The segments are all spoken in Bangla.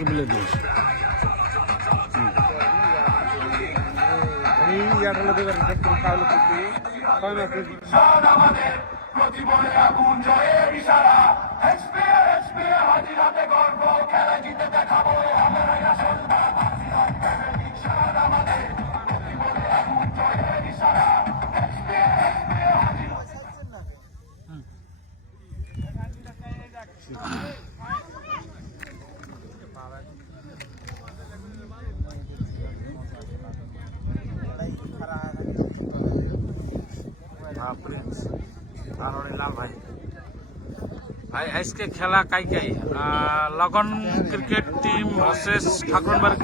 তুলে দিস প্রতিবলে আগুন জয়ের ইশারা হাজিরাতে গর্ব খেলা জিতে দেখাবো আমরাই আসল আমাদের প্রতিবলে আগুন জয়ের ইশারা লাল ভাই ভাই আজকে খেলা কাই কাই লগন ক্রিকেট টিম ভার্সেস ঠাকুরবাড়ি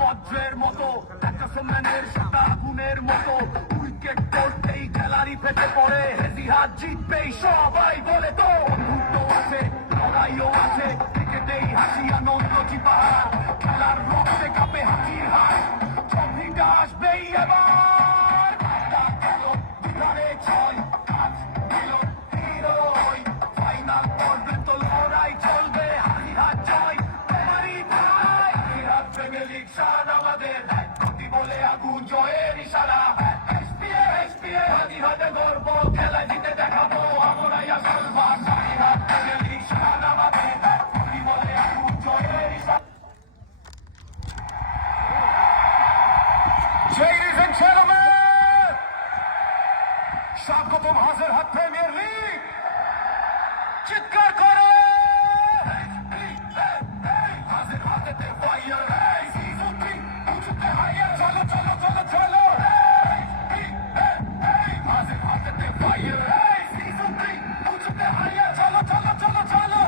বজ্রের মতো একটা সম্মানের সাথে আগুনের মতো উইকেট পড়তেই খেলারি ফেটে পড়ে হেজিহাত জিতবেই সবাই বলে তো বন্ধুত্ব আছে লড়াইও আছে ক্রিকেটেই হাসি আনন্দ চিপাহার খেলার রক্তে কাঁপে হাসির হাত ট্রফিটা আসবেই এবার ছয় কাজ ফাইনাল পর্বে তো লড়াই চলবে হাসি হাত জয় তোমারই ভাই হাত প্রেমে লিগ সাদ আমাদের প্রতি বলে আগুন জয়ের ইশারা এসপিএ হাজি হাতে গর্ব খেলা জিতে দেখাবো আমরাই আসল ভাষা হাত প্রেমে লিগ সাদ আমাদের প্রতি বলে আগুন জয়ের ইশারা Ladies and gentlemen, স্বাগতম হাজার হাত প্রিমিয়ার লিগ চিৎকার করো হাজার হাতেতে ফায়ার চলো চলো চলো চলো হাজার হাতেতে ফায়ার উঁচুতে হাইয়া চলো চলো চলো চলো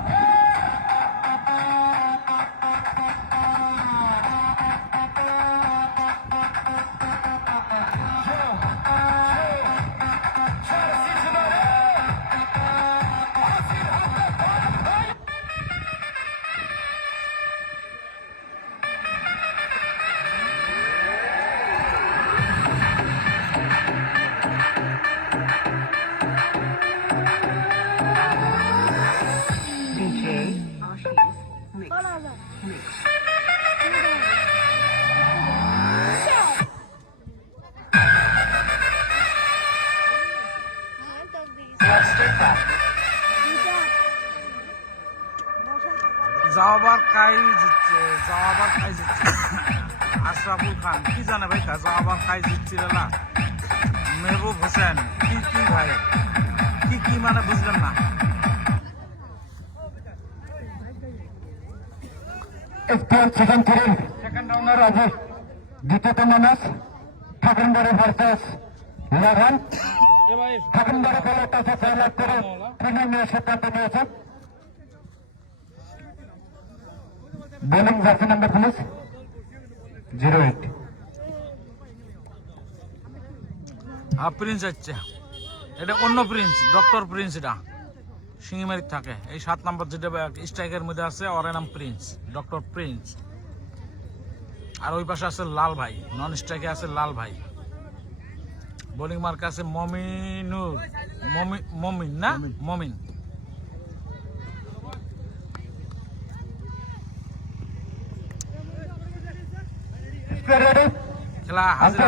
জাওয়াবার কাই জিতছে আশরাফুল খান কি জানে ভাই জাওয়াবার কাই জিতছিল না মেহবুব হোসেন কি ভাই কি মানে বুঝলেন না সেকেন্ড রাউন্ডের আগে দ্বিতীয়তম ম্যাচ ঠাকুরবাড়ি ভার্সেস লাগান ঠাকুরবাড়ি দলের কাছে জয়লাভ করে ফিল্ডিং নিয়ে সিদ্ধান্ত নিয়েছেন bowling jersey number please 08 Prince হচ্ছে এটা অন্য প্রিন্স ডক্টর প্রিন্স এটা সিঙ্গিমারি থাকে এই 7 নম্বর যেটা স্ট্রাইকের মধ্যে আছে ওর নাম প্রিন্স ডক্টর প্রিন্স আর ওই পাশে আছে লাল ভাই নন স্ট্রাইকে আছে লাল ভাই বোলিং মার্কে আছে মমিন না মমিন খেলা হাজির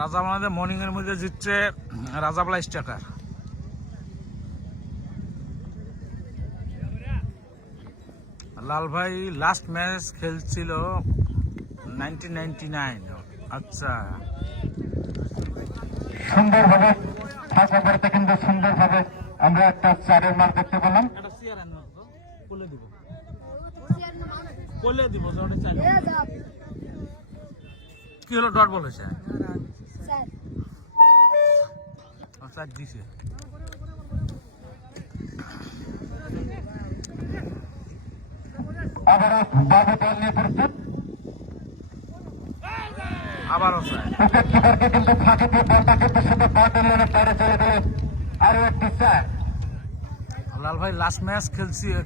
রাজাবালাদের মর্নিং এর মধ্যে জিতছে রাজাবালা স্ট্রাইকার। লাল ভাই লাস্ট ম্যাচ খেলছিল 1999। আচ্ছা, সুন্দরভাবে ফাঁকা করতে কিন্তু সুন্দরভাবে আমরা একটা 4-এর মার দেখতে পেলাম। কি হলো, ডট বল হয়েছে? আচ্ছা, দিছে। আবারও বাবু বল নিয়ে প্রস্তুত। আবারও স্যার উইকেট কিপারকে কিন্তু ফাঁকে দিয়ে বলটা কিন্তু শুধু ব্যাটের বাইরে চলে গেল। আরো একটি স্যার। লাল ভাই লাস্ট ম্যাচ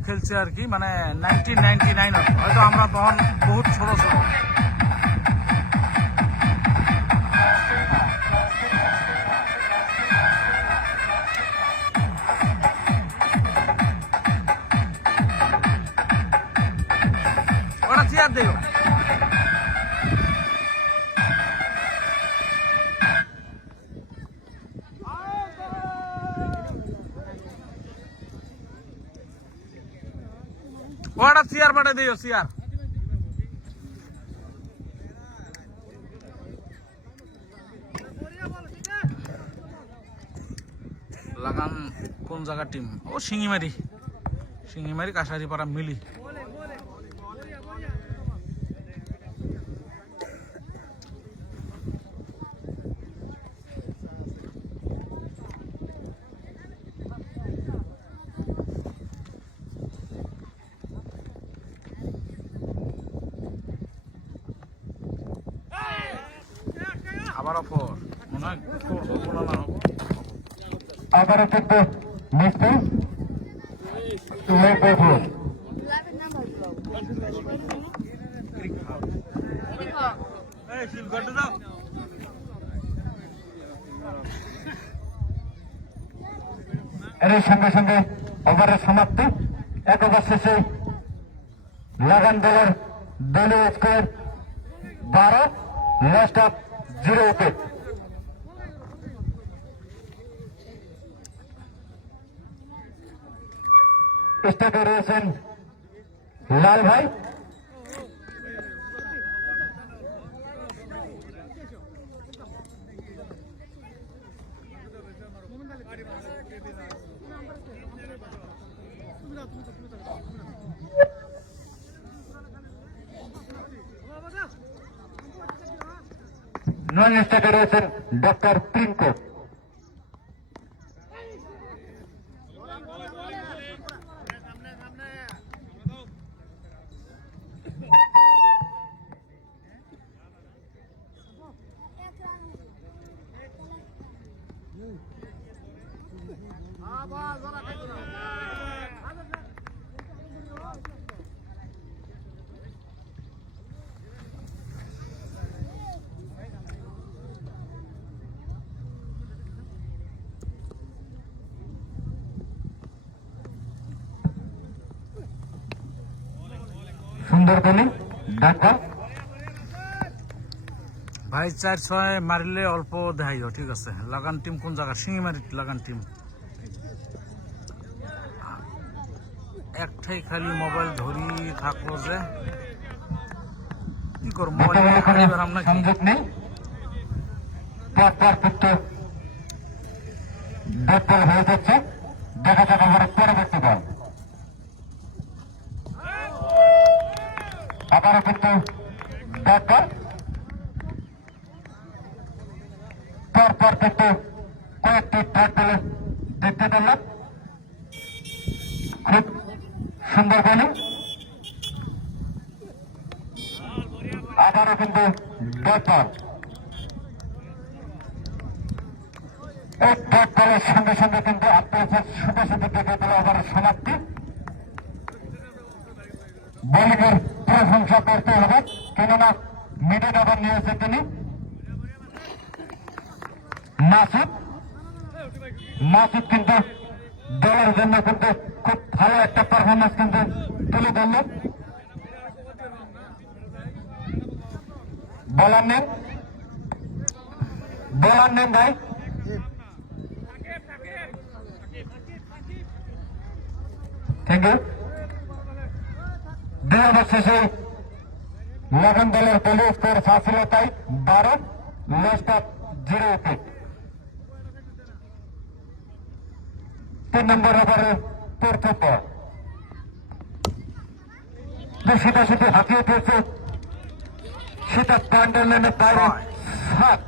খেলছে আর কি, মানে 1999 হয়তো আমরা তখন বহুত ছোট ছোট। ওরা চেয়ার দেব। ওটা চেয়ার পাঠে দিও, চেয়ার। লাগান কোন জায়গা টিম? ও সিঙ্গিমারি কাশারিপাড়া মিলি। আবার অপর মনে হয় করবো না। আবারও কিন্তু মিস্ত্রি এর সঙ্গে সঙ্গে ওভারের সমাপ্তি। 1 ওভার শেষে লাগান দলের দলীয় স্কোর 12, লাস্ট অফ 0 উইকেট। স্টার্টে রয়েছেন লাল ভাই। নন স্টার্টে রয়েছেন ডক্টর প্রিঙ্কো। সুন্দর বোলিং ঢাকা। ভাই 4-6 মারিলে অল্প দেখাইও, ঠিক আছে? লাগান টিম কোন জায়গা? সিঙ্গিমারি লাগান টিম। একটাই খালি মোবাইল ধরি থাকলো যে কি করবো, মোবাইল বেরাম নাকি? সংযোগ নেই। বল হয়ে যাচ্ছে, দেখা যাক আমার পরবর্তী বল। আবারও কিন্তু পরপর কিন্তু কয়েকটি ট্র্যাক বলে দেখতে পেলাম। খুব সুন্দর বোলিং। আবারও কিন্তু পরপর এই ডট বলের সঙ্গে সঙ্গে কিন্তু আপনার ছুটাছুটি দেখে দিল আবার সমাপ্তি। বোলিংয়ের প্রশংসা করতে হবে, কেননা মিডল ওভার নিয়েছে তিনি মাসুদ কিন্তু দলের জন্য কিন্তু খুব ভালো একটা পারফরমেন্স কিন্তু তুলে ধরলেন। বলার নেই, বলার নেই ভাই। Thank you. 2 ওভার শেষে লাগান দলের দলীয় স্কোর ফাঁসিলতায় 12, লাস্ট অফ 0 উইকেট। 3 নম্বর ওভারে প্রথম বল। সেটা শুধু হাতিয়ে উঠেছে, সেটা প্যান্ডেল লাইনের বাইরে 7।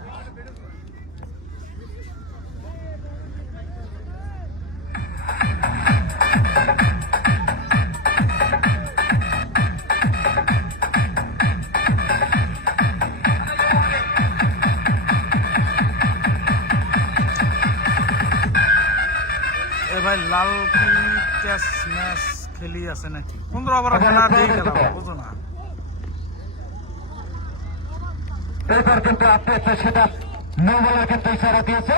এ ভাই লাল কি ক্যাশ ম্যাচ খেলি আছে নাকি? 15 ওভার খেলা দিয়ে গেল, বুঝো না। এবার কিন্তু আপনি সেটা নো বলার কিন্তু ইশারা দিয়েছে।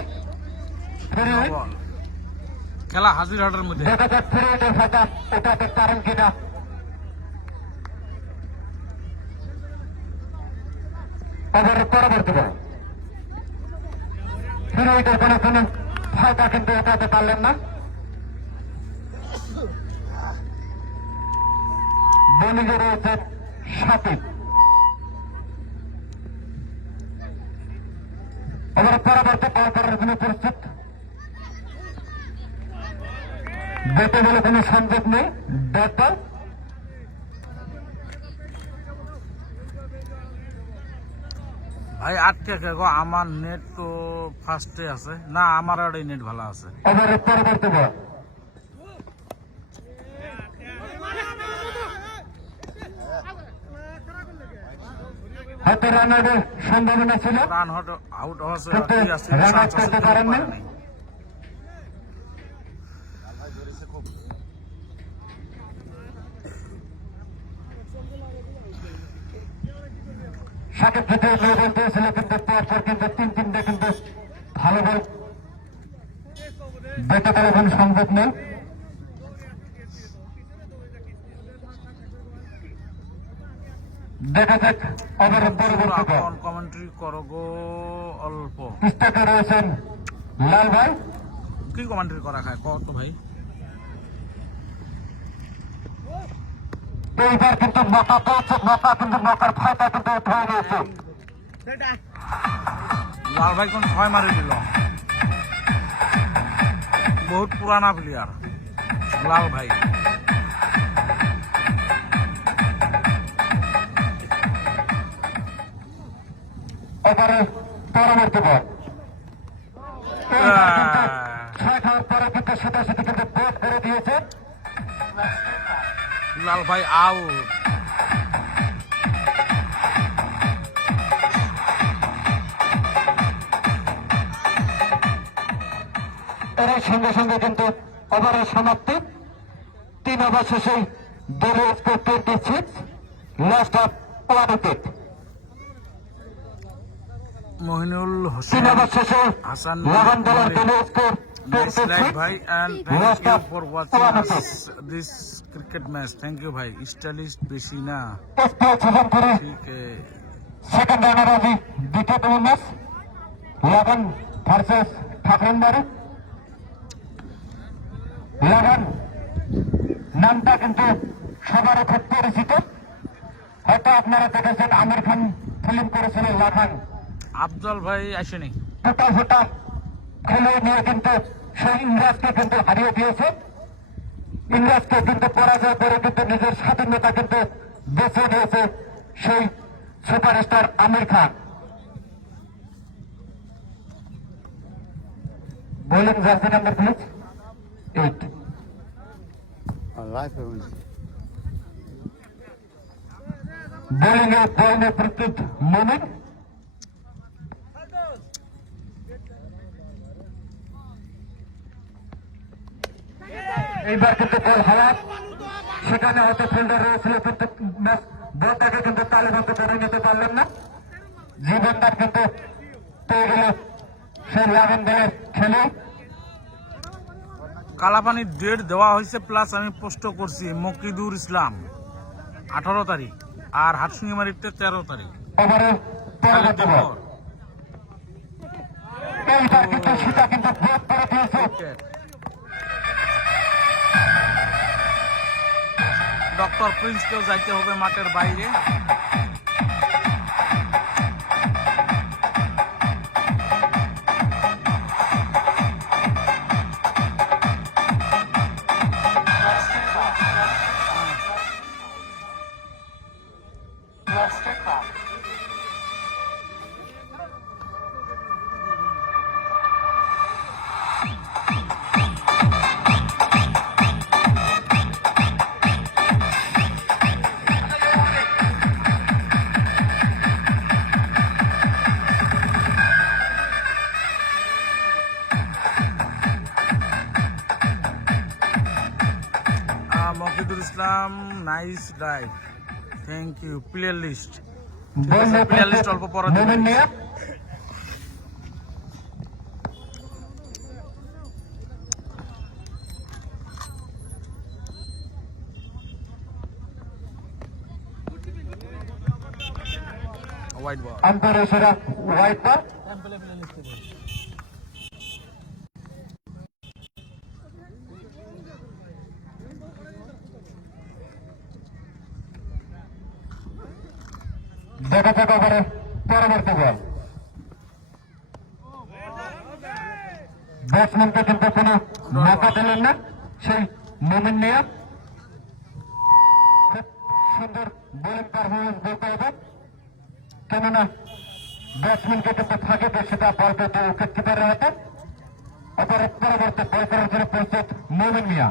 বল। খেলা হাজিরহাটের মধ্যে। দেখা যাক ফিরোজের ফাঁকা ওটাতে পারেন কিনা। ওভারের পরবর্তী বল ফিরোজের কোনো ফাঁকা কিন্তু ওটাতে পারলেন না। বোলিংয়ে রয়েছে সাকিব। ওভার পরবর্তী বল করার জন্য প্রস্তুত। ব্যাটে বলে কোনো সংযোগ নেই। ব্যাট বল ভাই আটকে গো, আমার নেট তো ফার্স্টে আছে না, আমার আর নেট ভালো আছে। ওভারের পরবর্তী বল হয়তো রান আউটের সম্ভাবনা ছিল, রান আউট হওয়ার কিন্তু কি আছে, রান আউট চান্স আছে, করতে কিন্তু পারেননি। পারে নাই। সাকিব থেকে লো বল পেয়েছিল, কিন্তু পরপর কিন্তু 3-3টে কিন্তু ভালো বল ব্যাটে করে কোনো সংযোগ নেই। দেখা যাক ওভারের পরবর্তী বল। কমেন্ট্রি করো গো অল্প। পিস্তাকে রয়েছেন লাল ভাই। কি কমেন্ট্রি করা খায় কত ভাই? এইবার কিন্তু নৌকা পেয়েছে, নৌকা কিন্তু নৌকার ফায়দা কিন্তু উঠে গেছে। লাল ভাই কোন 6 মারি দিল, বহুত পুরানা প্লেয়ার লাল ভাই। এবারে পরবর্তী বল 6 খাওয়ার পরে কিন্তু সেটা কিন্তু বোধ করে দিয়েছে। লাল ভাই আউট। এর সঙ্গে সঙ্গে কিন্তু ওভারের সমাপ্তি। 3 ওভার শেষে দলীয় score 26, last of 1 wicket. Mohinul 3 Hossain over শেষে হাসান লাগান দলের দলীয় score Nice like 26, bhai, and Last thank you up, for watching one us this cricket match. Thank you bhai. Stylish বেশি না, টেস্ট সিজন করে ঠিক সেকেন্ড রানার আজি দ্বিতীয়তম ম্যাচ লাগান ভার্সেস ঠাকুরবাড়ি। লাগান নামটা কিন্তু সবার খুব পরিচিত, হয়তো আপনারা দেখেছেন আমির খান ফিল্ম করেছিলেন লাগান। আফজল ভাই আসেনি। ফুটা ফুটা খেলে নিয়ে কিন্তু সেই ইংরেজকে কিন্তু হারিয়ে দিয়েছে। ইংরেজকে কিন্তু পরাজয় করে কিন্তু নিজের স্বাধীনতা কিন্তু বেছে নিয়েছে সেই superstar Aamir Khan. Bowling jersey number please 8। Bowling এ বল প্রস্তুত মোমিন। এইবার কিন্তু বল হাওয়া, সেখানে হয়তো ফিল্ডার রয়েছিল, কিন্তু বলটাকে কিন্তু তালিবদ্ধ করে নিতে পারলেন না। জীবনদার কিন্তু পেয়ে গেল সেই লাগান দলের খেলে। কালাপানির ডেট দেওয়া হয়েছে, প্লাস আমি পোস্ট করছি মকিদুর ইসলাম 18 তারিখ আর হাটসিংমারিতে 13 তারিখ। ওভারের পরবর্তী বল এইবার কিন্তু সেটা কিন্তু ব্লক করে দিয়েছে। উইকেট। ডক্টর প্রিন্সকেও যাইতে হবে মাঠের বাইরে। Mofidul Islam nice drive, thank you. Player list, player list অল্প পরে Momen Mia white ball. Umpire সেরা হোয়াইট বল। দেখা যাক ওভারে পরবর্তী বল। ব্যাটসম্যানকে কিন্তু কোনো মৌকা দিলেন না সেই মোমেন মিয়া। খুব সুন্দর বোলিং পারফরমেন্স বলতে হবে, কেননা ব্যাটসম্যানকে কিন্তু ফাঁকে দিয়ে সেটা বল পেতে উইকেট কিপারের হাতে। অপর পরবর্তী বল করার জন্য প্রস্তুত মোমেন মিয়া।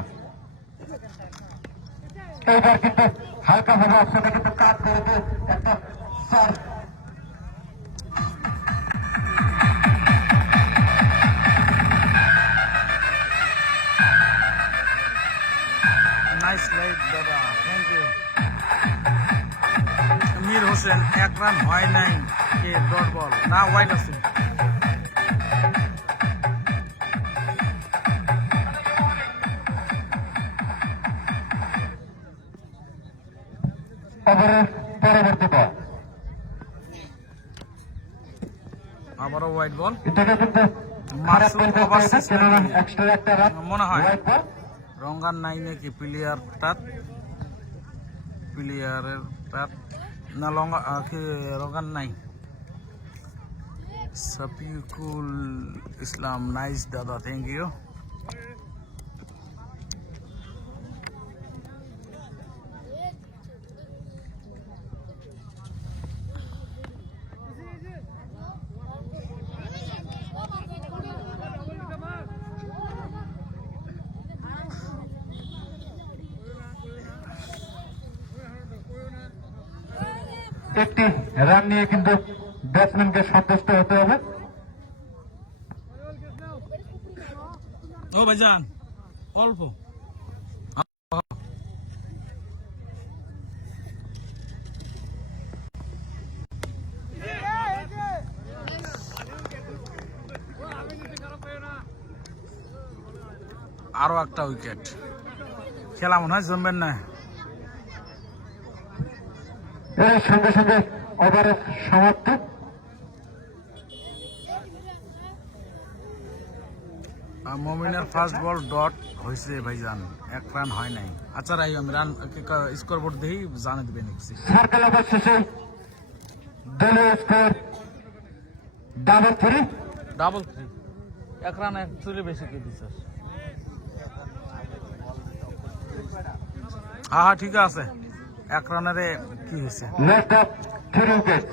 এইবার কিন্তু হালকা ভাবে অপশনে কিন্তু কাজ করে দিয়ে একটা সার্ভ। নাইস লাইট দাদা, thank you. Mir Hossain 1 run হয় নাই, কে ডট বল না হোয়াইট আছে। ওভারের পরবর্তী বল। আবারও হোয়াইট বল। এটাকে কিন্তু খারাপ বল করতে হয়েছে, কেননা এক্সট্রা একটা রান মনে হয় হোয়াইট বল। রঙ্গান নাই নাকি প্লেয়ারটার, প্লেয়ারের না রঙ্গান নাই। সফিকুল ইসলাম নাইস দাদা, থ্যাংক ইউ। একটি রান নিয়ে কিন্তু ব্যাটসম্যানকে সন্তুষ্ট হতে হবে। ও ভাইজান অল্প আরো একটা উইকেট। খেলা মনে হয় জমবেন না। এর সঙ্গে সঙ্গে ওভারের সমাপ্তি। মমিনের ফার্স্ট বল ডট হয়েছে ভাইজান, 1 রান হয় নাই। আচ্ছা রাই, আমি রান স্কোরবোর্ড দেখি জানে দিবে নিচ্ছি। সার্কেল ওভার শেষে দলীয় score double 3। Double 3, 1 run actually বেশি কে দিছে। হ্যাঁ ঠিক আছে, 1 রানারে কি হয়েছে লেফট অফ 3 উইকেট।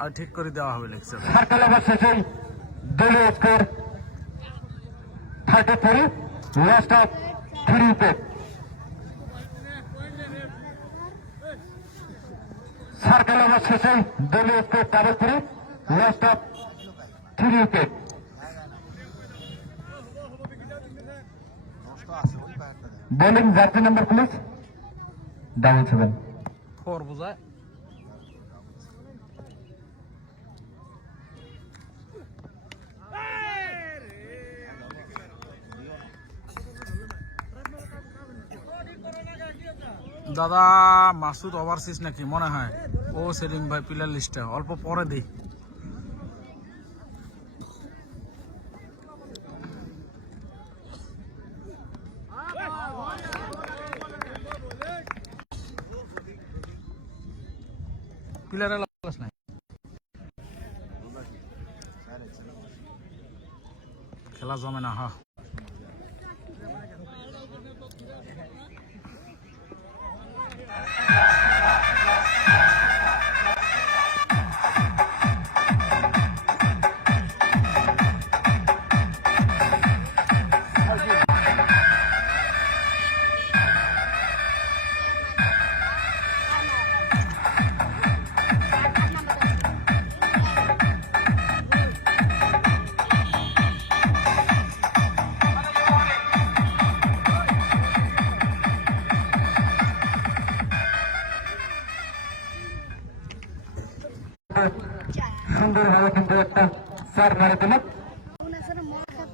আর ঠিক করে দেওয়া হবে লিখছে। সার্কেল ওভার শেষে দলীয় score 33, left of 3 wicket. Circle over শেষে দলীয় score double 3, left of 3 wicket. Bowling jersey number please 777। 4 বোঝায়। দাদা মাসুদ ওভারসিজ নাকি মনে হয়। ও সেলিম ভাই প্লেয়ার লিস্টে অল্প পরে দেই। প্লেয়ারের লাশ নাই, খেলা জমে না। হ্যাঁ সুন্দরভাবে কিন্তু একটা সার মারে দিল। una sola moja,